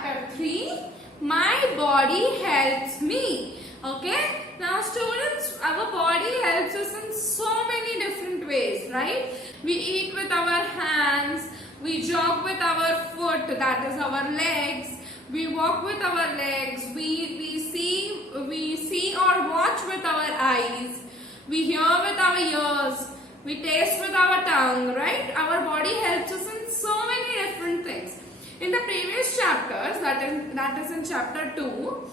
chapter 3, my body helps me. Okay, now students, our body helps us in so many different ways, right? We eat with our hands, we jog with our foot, that is our legs, we walk with our legs, we see or watch with our eyes, we hear with our ears, we taste with our tongue, right? Our body helps us in so many different things. In the previous chapters, that is in chapter 2,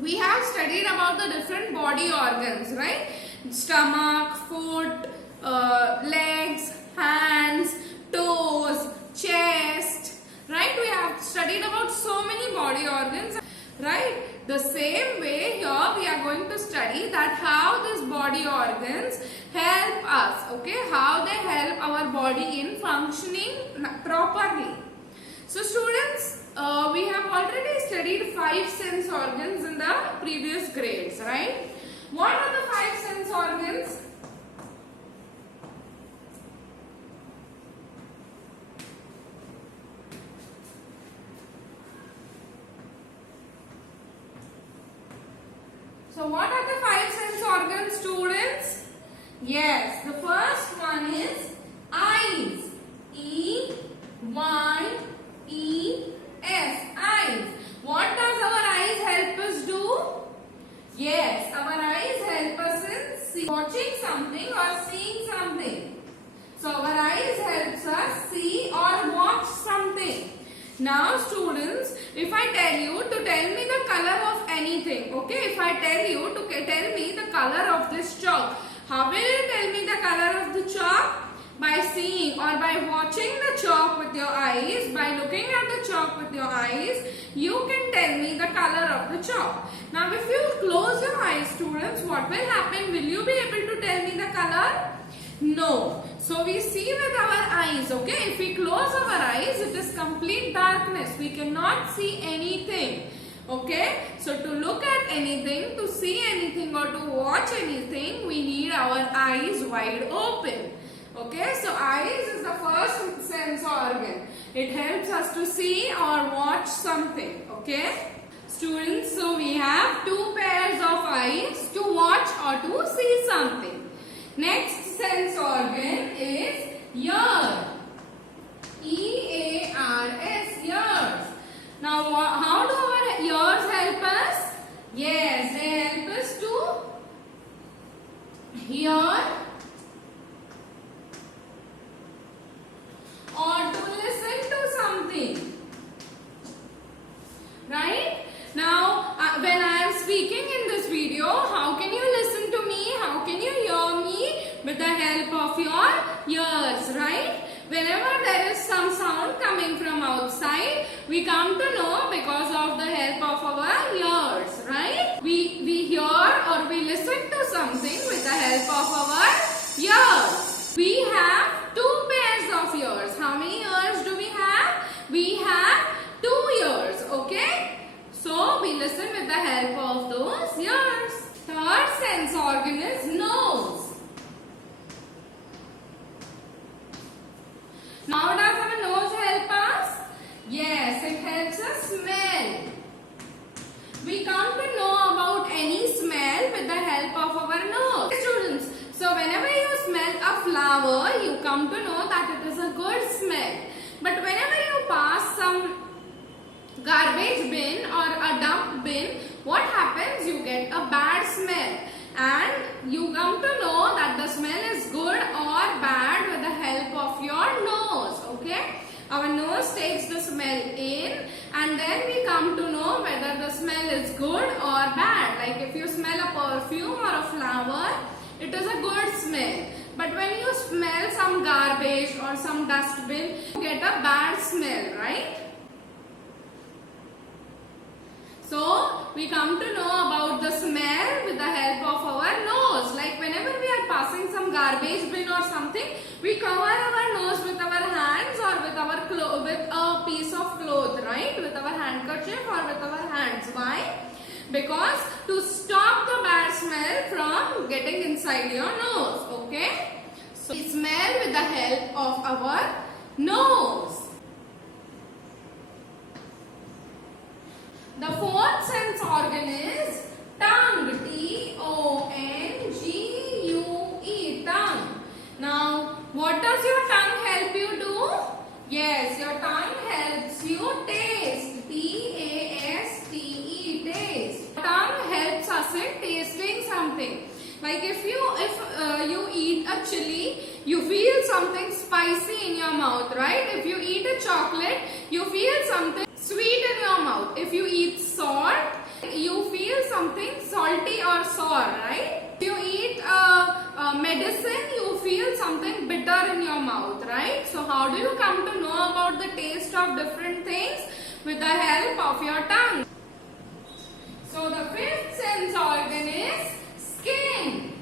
we have studied about the different body organs, right? Stomach, foot, legs, hands, toes, chest, right? We have studied about so many body organs, right? The same way here we are going to study that how these body organs help us, okay? How they help our body in functioning properly. So students, we have already studied 5 sense organs in the previous grades, right? What are the 5 sense organs? So what are the 5 sense organs, students? Yes, the first one is eyes. E-Y-E-S, eyes. What does our eyes help us do? Yes, our eyes help us in watching something or seeing something. So our eyes helps us see or watch something. Now students, if I tell you to tell me the color of anything, okay, if I tell you to tell me the color of this chalk, how will you tell me the color of the chalk? By seeing or by watching the chalk with your eyes, by looking at the chalk with your eyes, you can tell me the color of the chalk. Now if you close your eyes, students, what will happen? Will you be able to tell me the color? No. So we see with our eyes, okay? If we close our eyes, it is complete darkness. We cannot see anything. Okay? So to look at anything, to see anything or to watch anything, we need our eyes wide open. Okay? So eyes is the first sense organ. It helps us to see or watch something. Okay? Students, so we have 2 pairs of eyes to watch or to see something. Next sense organ is ear. E-A-R-S, ears. Now how do our ears help us? Yes, they help us to hear or to listen to something. Right? Now when I am speaking in this video, how can you listen to me? How can you hear me? With the help of your ears, right? Whenever there is some sound coming from outside, we come to know because of the help of our ears, right? We hear or we listen to something with the help of our ears. We have 2 pairs of ears. How many ears do we have? We have 2 ears, okay? So we listen with the help of those ears. Third sense organ is nose. Now how does our nose help us? Yes, it helps us smell. We come to know about any smell with the help of our nose. Students, so whenever you smell a flower, you come to know that it is a good smell. But whenever you pass some garbage bin or a dump bin, what happens? You get a bad smell. And you come to know that the smell is good or bad with the help of your nose, okay? Our nose takes the smell in and then we come to know whether the smell is good or bad. Like if you smell a perfume or a flower, it is a good smell. But when you smell some garbage or some dustbin, you get a bad smell, right? So, we come to know about the smell with the help of our nose. Like whenever we are passing some garbage bin or something, we cover our nose with our hands or with a piece of cloth, right? With our handkerchief or with our hands. Why? Because to stop the bad smell from getting inside your nose, okay? So, we smell with the help of our nose. The fourth sense organ is tongue. T-O-N-G-U-E, tongue. Now, what does your tongue help you do? Yes, your tongue helps you taste. T-A-S-T-E, taste. Tongue helps us in tasting something. Like if you eat a chili, you feel something spicy in your mouth, right? If you eat a chocolate, you feel something sweet in your mouth. If you eat salt, you feel something salty or sour, right? If you eat medicine, you feel something bitter in your mouth, right? So how do you come to know about the taste of different things? With the help of your tongue. So the fifth sense organ is skin.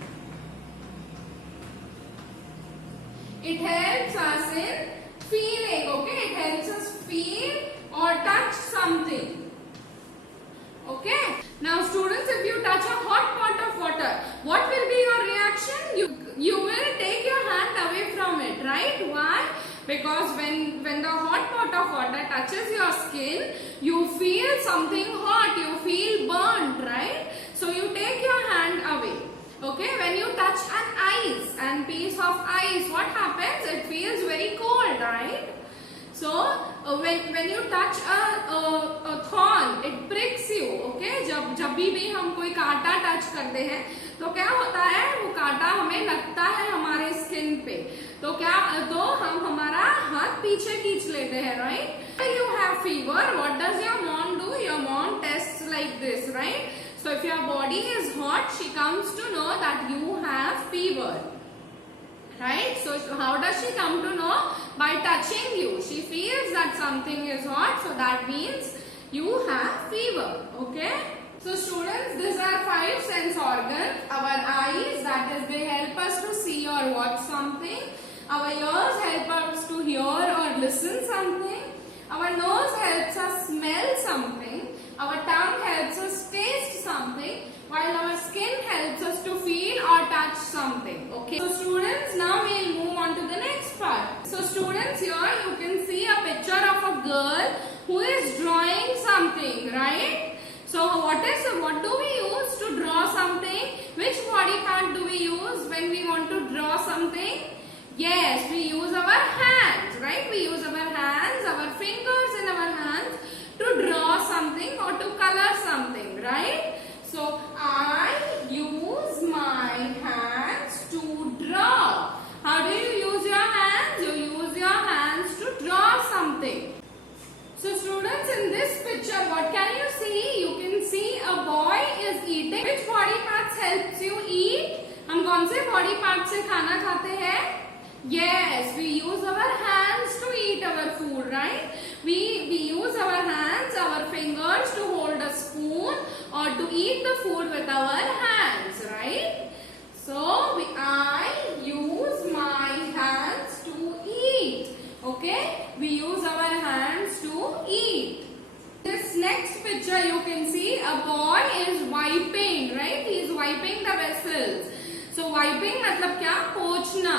It helps us in feeling, okay? It helps us feel or touch something. Okay? Now students, if you touch a hot pot of water, what will be your reaction? You will take your hand away from it, right? Why? Because when the hot pot of water touches your skin, you feel something hot, you feel burnt, right? So you take your hand away. Okay, when you touch an piece of ice, what happens? It feels very cold, right? So when you touch a thorn, it pricks you. Okay, जब भी हम कोई कांटा touch करते हैं तो क्या होता है, वो कांटा हमें लगता है हमारे स्किन पे, तो हम हमारा हाथ पीछे खींच लेते हैं, right? You have fever. What does your mom do? Your mom tests like this, right? So if your body is hot, she comes to know that you have fever, right? So how does she come to know? By touching you. She feels that something is hot, so that means you have fever, okay? So students, these are 5 sense organs. Our eyes, that is, they help us to see or watch something. Our ears help us to hear or listen something. Our nose helps us smell something. Our tongue helps us taste something. While our skin helps us to feel or touch something. Okay. So students, now we will move on to the next part. So students, here you can see a picture of a girl who is drawing something, right? So what do we use to draw something? Which body part do we use when we want to draw something? Yes, we use our hands, right? We use our hands, our fingers in our hands to draw something or to color something, right? So I use my hands to draw. How do you use your hands? You use your hands to draw something. So students, in this picture, what can you see? You can see a boy is eating. Which body parts helps you eat? हम कौन से body part से खाना खाते हैं? Yes, we use our hands to eat our food, right? We use our hands, our fingers to hold a spoon or to eat the food with our hands, right? So I use my hands to eat. Okay, we use our hands to eat. This next picture you can see a boy is wiping, right? He is wiping the vessels. So wiping मतलब क्या? पोंछना.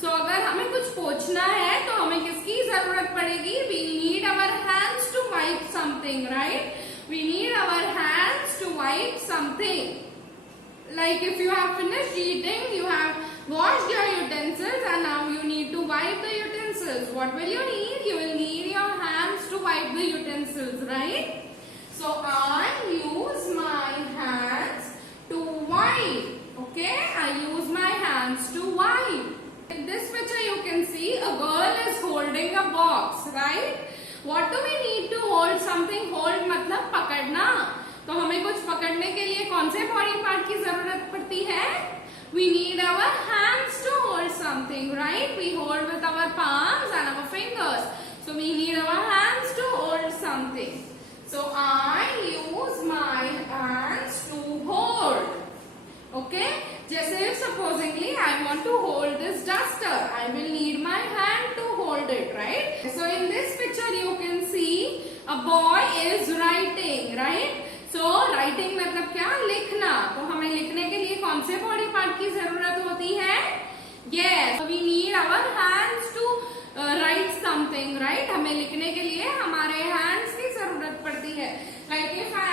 So अगर हमें कुछ पोंछना है तो हमें किसकी जरूरत पड़ेगी? We need our hands to wipe something, right? We need our hands to wipe something. Like if you have finished eating, you have washed your utensils and now you need to wipe the utensils. What will you need? You will need your hands to wipe the utensils, right? So I use my hands to wipe. Okay, I use my hands to wipe. In this picture you can see a girl is holding a box, right? What do we need to hold something? Hold मतलब पकड़ना. तो हमें कुछ पकड़ने के लिए कौन से बॉडी पार्ट की जरूरत पड़ती है? We need our hands to hold something, right? We hold with our palms and our fingers. So we need our hands to hold something. So I use my hands to hold. Okay? Just if supposingly I want to hold this duster, I will need my hand to hold it, right? So in this picture you can see a boy is writing, right? So writing मतलब क्या? लिखना. तो हमें लिखने के लिए कौन से बॉडी पार्ट की जरूरत होती है? Yes, we need our hands to write something, right? हमें लिखने के लिए हमारे hands की जरूरत पड़ती है. Like if I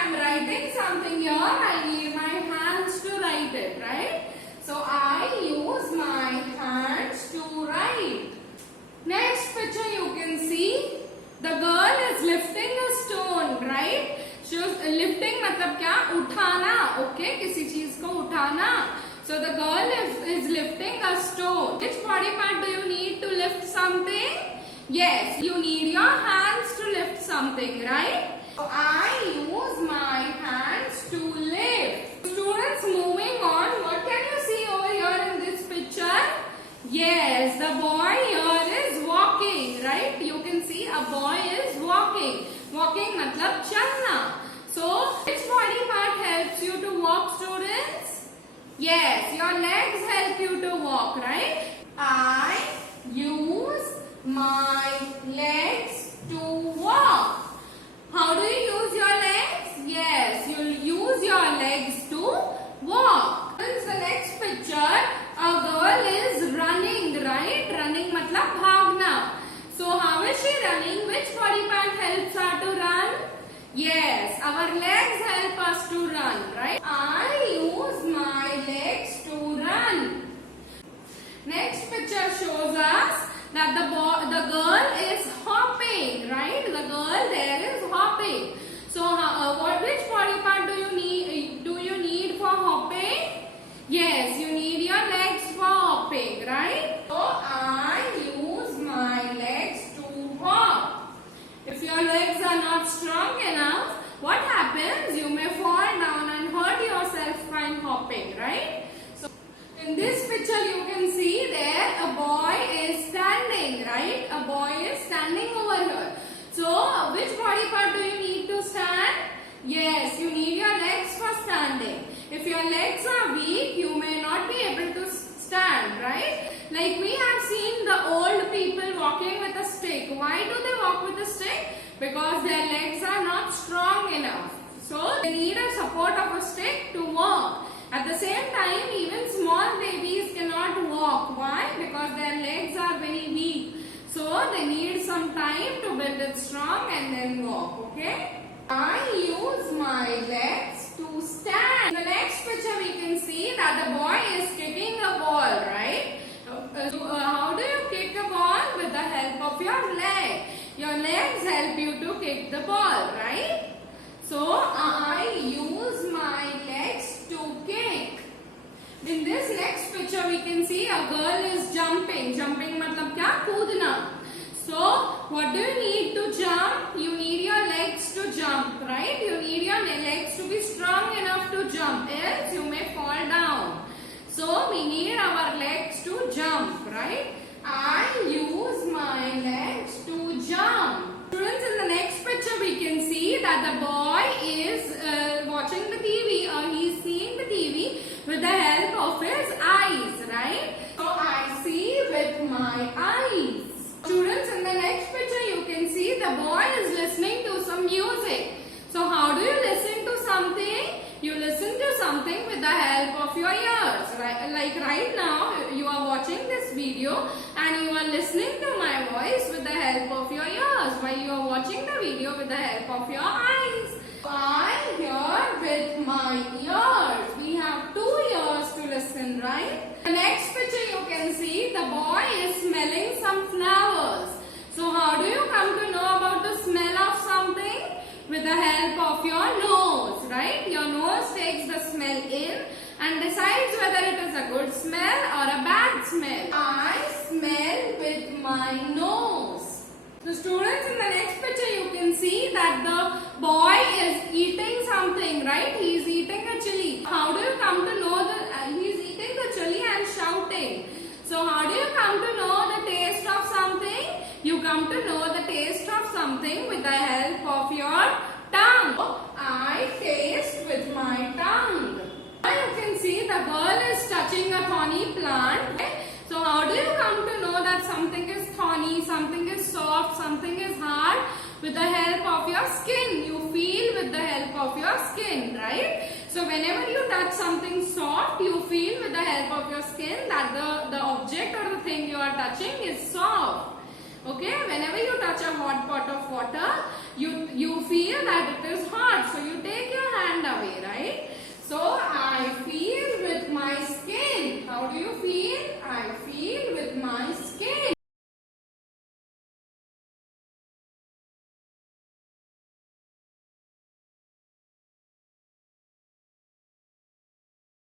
Next picture you can see the girl is lifting a stone, right? She was lifting मतलब क्या? उठाना, okay? किसी चीज को उठाना. So the girl is lifting a stone. Which body part do you need to lift something? Yes, you need your hands to lift something, right? So I use my hands to lift. Students, moving on, what can you see over here in this picture? Yes, the boy here is walking, right? You can see a boy is walking. Walking matlab chalna. So, which body part helps you to walk, students? Yes, your legs help you to walk, right? I use my legs to walk. How do you use your legs? Yes, you'll use your legs to walk. This is the next picture. A girl is running, right? Running matlab bhagna. So how is she running? Which body part helps her to run? Yes, our legs help us to run, right? I use my legs to run. Next picture shows us that the girl is hopping, right? The girl there is hopping. So which body part do you need for hopping? Yes, you need your legs for hopping, right? So I use my legs to hop. If your legs are not strong enough, what happens? You may fall down and hurt yourself while hopping, right? So in this picture you can see there a boy is standing, right? A boy is standing over here. So which body part do you need to stand? Yes, you need your legs for standing. If your legs are weak, you may not be able to stand, right? Like we have seen the old people walking with a stick. Why do they walk with a stick? Because their legs are not strong enough. So they need a support of a stick to walk. At the same time, even small babies cannot walk. Why? Because their legs are very weak. So they need some time to build it strong and then walk, okay? I use my legs to stand. In the next picture we can see that the boy is kicking a ball, right? How do you kick a ball? With the help of your leg. Your legs help you to kick the ball, right? So I use my legs to kick. In this next picture we can see a girl is jumping. Jumping matlab kya? Koodna. So what do you need to jump? You need your legs to jump, right? You need your legs to be strong enough to jump, else you may fall down. So we need our legs to jump, right? I use my legs to jump. Students, in the next picture we can see that the boy is watching the TV or he is seeing the TV with the help of his eyes, right? So I see with my eyes. Students, in the next picture you can see the boy is listening to some music. So how do you listen to something? You listen to something with the help of your ears. Like right now you are watching this video and you are listening to my voice with the help of your ears while you are watching the video with the help of your eyes. I hear with my ears. We have 2 ears to listen, right? The next picture you can see the boy is smelling some flowers. So how do you come to know about the smell of something? With the help of your nose, right? Your nose takes the smell in and decides whether it is a good smell or a bad smell. I smell with my nose. So students, in the next picture you can see that the boy is eating something, right? He is eating a chili. How do you come to know that he is eating the chili and shouting? So how do you come to know the taste of something? You come to know the taste of something with the help of your tongue. I taste with my tongue. Now you can see the girl is touching a thorny plant. Okay? So how do you come to know that something is thorny, something is soft, something is hard? With the help of your skin. You feel with the help of your skin, right? So whenever you touch something soft, you feel with the help of your skin that the object or the thing you are touching is soft. Okay, whenever you touch a hot pot of water, you feel that it is hot. So you take your hand